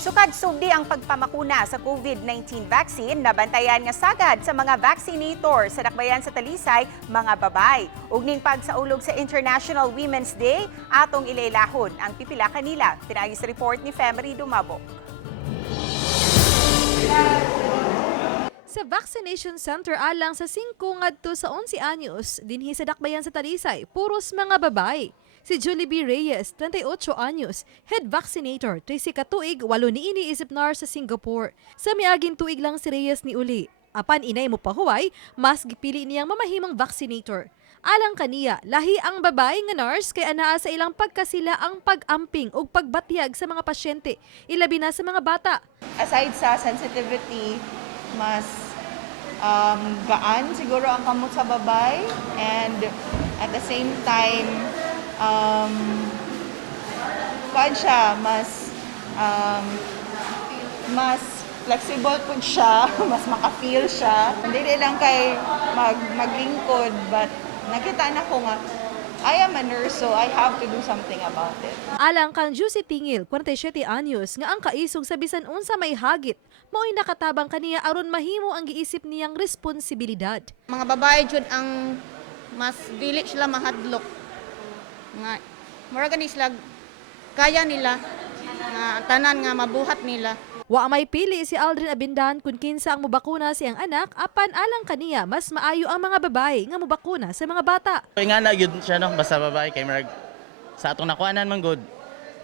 Sukad sugdi ang pagpamakuna sa COVID-19 vaccine, nabantayan nga sagad sa mga vaccinator sa dakbayan sa Talisay, mga babay. Ugning pagsaulog sa International Women's Day, atong ilailahon ang pipila kanila. Tinayo sa report ni Femery Dumabok. Sa vaccination center alang sa 5 ngadto sa 11 anyos, dinhi sa dakbayan sa Talisay, puros mga babay. Si Julie B. Reyes, 38 anyos, head vaccinator, 13 katuig, 8 ni iniisip nar sa Singapore. Sa miaging tuig lang si Reyes ni uli. Apan inay mo pahuway, mas gipili niyang mamahimong vaccinator. Alang kaniya, lahi ang babay nga nurse kay anaa sa ilang pagkasila ang pag-amping o pagbatyag sa mga pasyente, ilabi na sa mga bata. Aside sa sensitivity, mas gaan siguro ang kamot sa babay, and at the same time kuan siya, mas flexible po siya, mas maka-feel siya. Hindi lang kay maglingkod, but nakita na ko nga I am a nurse, so I have to do something about it. Alang kang Juicy Tingil, 47 anyos, nga ang kaisog sa bisan unsa may hagit, mao'y nakatabang kaniya aron mahimo ang giisip niyang responsibilidad. Mga babae jud ang mas dili sila mahadlok. Nga mura gani sila kaya nila nga tanan nga mabuhat nila. Wa may pili si Aldrin Abindan kung kinsa ang mobakuna siyang anak, apan alang kaniya mas maayo ang mga babae nga mobakuna sa mga bata. Nga na yun siya no, basta babae kay marag sa atong nakuanan man good.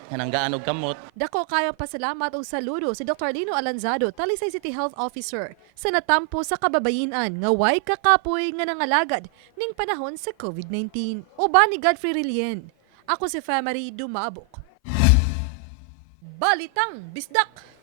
Kanang gaan og kamot. Dako kayong pasalamat og saludo si Dr. Lino Alanzado, Talisay City Health Officer, sa natampo sa kababayinan nga way kakapoy nga nangalagad ning panahon sa COVID-19. Uban ni Godfrey Rilien. Ako si Femery Dumabok. Balitang Bisdak!